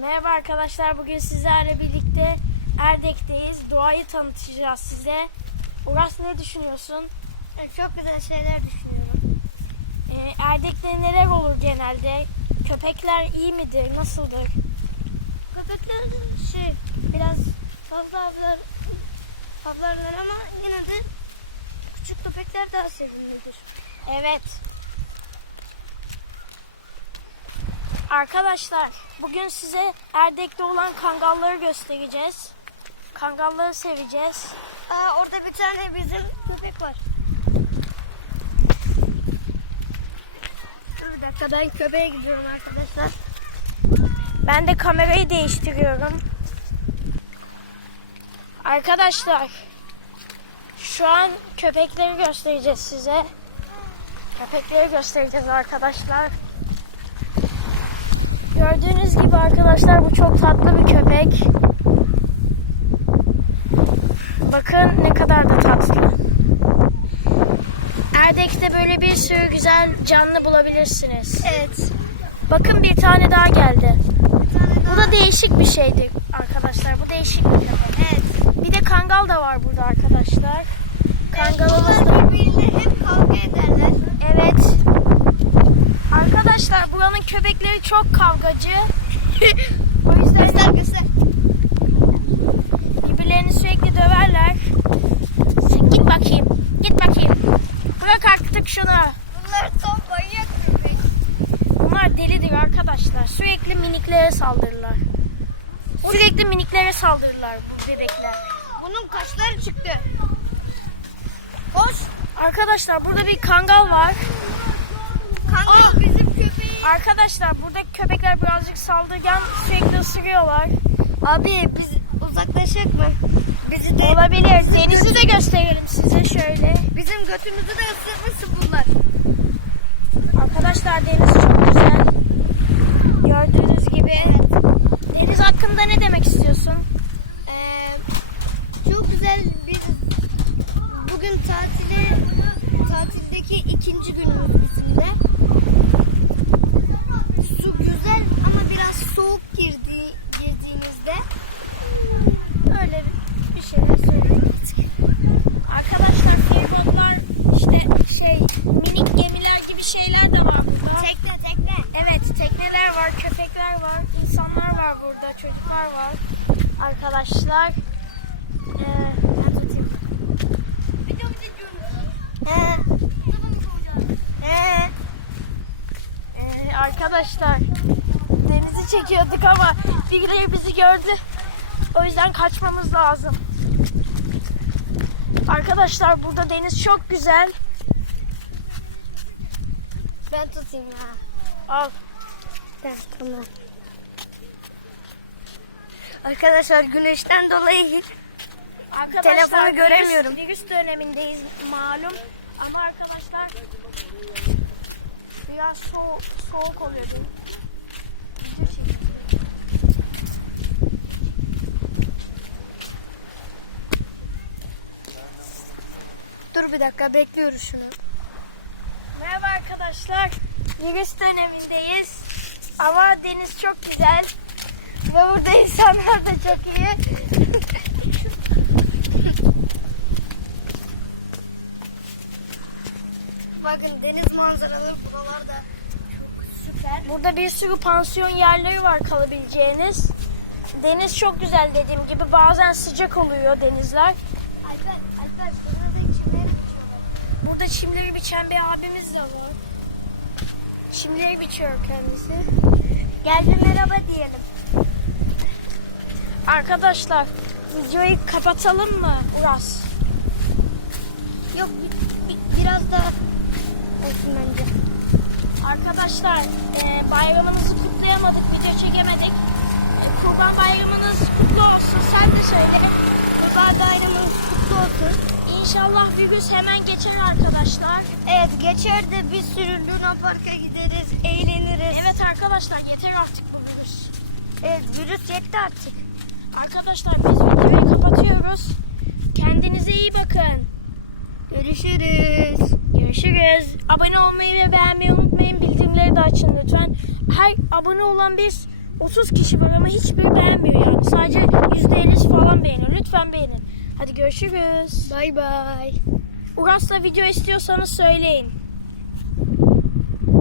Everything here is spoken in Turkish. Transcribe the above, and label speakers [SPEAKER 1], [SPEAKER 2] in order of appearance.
[SPEAKER 1] Merhaba arkadaşlar. Bugün sizlerle birlikte Erdek'teyiz. Doğayı tanıtacağız size. Uras ne düşünüyorsun?
[SPEAKER 2] Çok güzel şeyler düşünüyorum.
[SPEAKER 1] Ee, Erdek'te neler olur genelde? Köpekler iyi midir? Nasıldır?
[SPEAKER 2] Köpekler şey biraz fazla avlar, avlarlar ama yine de küçük köpekler daha sevimlidir.
[SPEAKER 1] Evet. Arkadaşlar bugün size Erdek'te olan kangalları göstereceğiz. Kangalları seveceğiz.
[SPEAKER 2] Aa, orada bir tane bizim köpek var. Dur bir dakika ben köpeğe gidiyorum arkadaşlar.
[SPEAKER 1] Ben de kamerayı değiştiriyorum. Arkadaşlar şu an köpekleri göstereceğiz size. Köpekleri göstereceğiz arkadaşlar. Gördüğünüz gibi arkadaşlar bu çok tatlı bir köpek. Bakın ne kadar da tatlı. Erdek'te böyle bir sürü güzel canlı bulabilirsiniz.
[SPEAKER 2] Evet.
[SPEAKER 1] Bakın bir tane daha geldi.
[SPEAKER 2] Tane
[SPEAKER 1] Bu da değişik bir şeydi arkadaşlar. Bu değişik bir köpek.
[SPEAKER 2] Evet.
[SPEAKER 1] Bir de kangal da var burada arkadaşlar. Kangalımız da.
[SPEAKER 2] Bunlar birbiriyle hep kavga ederler.
[SPEAKER 1] Arkadaşlar buranın köpekleri çok kavgacı. o yüzden
[SPEAKER 2] Göster göster.
[SPEAKER 1] birbirlerini sürekli döverler. Sen git bakayım. Git bakayım. Bırak artık şunu.
[SPEAKER 2] Bunlar tam manyak köpek.
[SPEAKER 1] Bunlar delidir arkadaşlar. Sürekli miniklere saldırırlar. Sürekli miniklere saldırırlar bu bebekler.
[SPEAKER 2] Bunun kaşları çıktı. Koş.
[SPEAKER 1] Arkadaşlar burada bir kangal var.
[SPEAKER 2] Bizim köpeği.
[SPEAKER 1] Arkadaşlar buradaki köpekler birazcık saldırgan sürekli ısırıyorlar.
[SPEAKER 2] Abi biz uzaklaşacak mı? Bizi de,
[SPEAKER 1] Olabilir. Denizi de gösterelim size şöyle.
[SPEAKER 2] bizim götümüzü de ısırmışsın bunlar.
[SPEAKER 1] Arkadaşlar deniz çok güzel. Gördüğünüz gibi. Deniz hakkında ne demek istiyorsun?
[SPEAKER 2] Ee, çok güzel bir bugün tatile tatildeki ikinci günümüz bizim de. Su güzel ama biraz soğuk girdi, girdiğinizde öyle bir şeyler söyledik.
[SPEAKER 1] Arkadaşlar feribotlar işte şey minik gemiler gibi şeyler de var burada.
[SPEAKER 2] Tekne tekne.
[SPEAKER 1] Evet tekneler var, köpekler var, insanlar var çocuklar var. Arkadaşlar. Ee, ben tutayım.
[SPEAKER 2] Mu çekiyorsunuz? He. He.
[SPEAKER 1] Ee, arkadaşlar denizi çekiyorduk ama birileri bizi gördü. O yüzden kaçmamız lazım. Arkadaşlar burada deniz çok güzel.
[SPEAKER 2] Ben tutayım ya.
[SPEAKER 1] Al.
[SPEAKER 2] Tamam. Arkadaşlar güneşten dolayı
[SPEAKER 1] Arkadaşlar
[SPEAKER 2] Telefonu göremiyorum.
[SPEAKER 1] Virüs, virüs dönemindeyiz malum. Ama arkadaşlar biraz soğuk, soğuk oluyor.
[SPEAKER 2] dur bir dakika bekliyoruz şunu.
[SPEAKER 1] Merhaba arkadaşlar. Virüs dönemindeyiz. Ama deniz çok güzel. Ve burada insanlar da çok iyi.
[SPEAKER 2] Bakın deniz manzaraları buralarda çok süper.
[SPEAKER 1] Burada bir sürü pansiyon yerleri var kalabileceğiniz. Deniz çok güzel dediğim gibi. Bazen sıcak oluyor denizler.
[SPEAKER 2] Alper, Alper burada çimleri biçiyorlar.
[SPEAKER 1] Burada çimleri biçen bir abimiz de var. Çimleri biçiyor kendisi.
[SPEAKER 2] Gel bir merhaba diyelim.
[SPEAKER 1] Arkadaşlar videoyu kapatalım mı Uras?
[SPEAKER 2] Yok bir- bir- biraz daha olsun bence.
[SPEAKER 1] Arkadaşlar e, bayramınızı kutlayamadık, video çekemedik. E, Kurban bayramınız kutlu olsun. Sen de söyle.
[SPEAKER 2] Kurban bayramınız kutlu olsun.
[SPEAKER 1] İnşallah virüs hemen geçer arkadaşlar.
[SPEAKER 2] Evet geçer de bir sürü Luna Park'a gideriz, eğleniriz.
[SPEAKER 1] Evet arkadaşlar yeter artık bu virüs.
[SPEAKER 2] Evet virüs yetti artık.
[SPEAKER 1] Arkadaşlar biz videoyu kapatıyoruz. Kendinize iyi bakın.
[SPEAKER 2] Görüşürüz.
[SPEAKER 1] Görüşürüz. Abone olmayı ve beğenmeyi unutmayın. Bildirimleri de açın lütfen. Her abone olan biz 30 kişi var ama hiçbiri beğenmiyor yani. Sadece %50'si falan beğeniyor. Lütfen beğenin. Hadi görüşürüz.
[SPEAKER 2] Bay bay.
[SPEAKER 1] Uras'la video istiyorsanız söyleyin.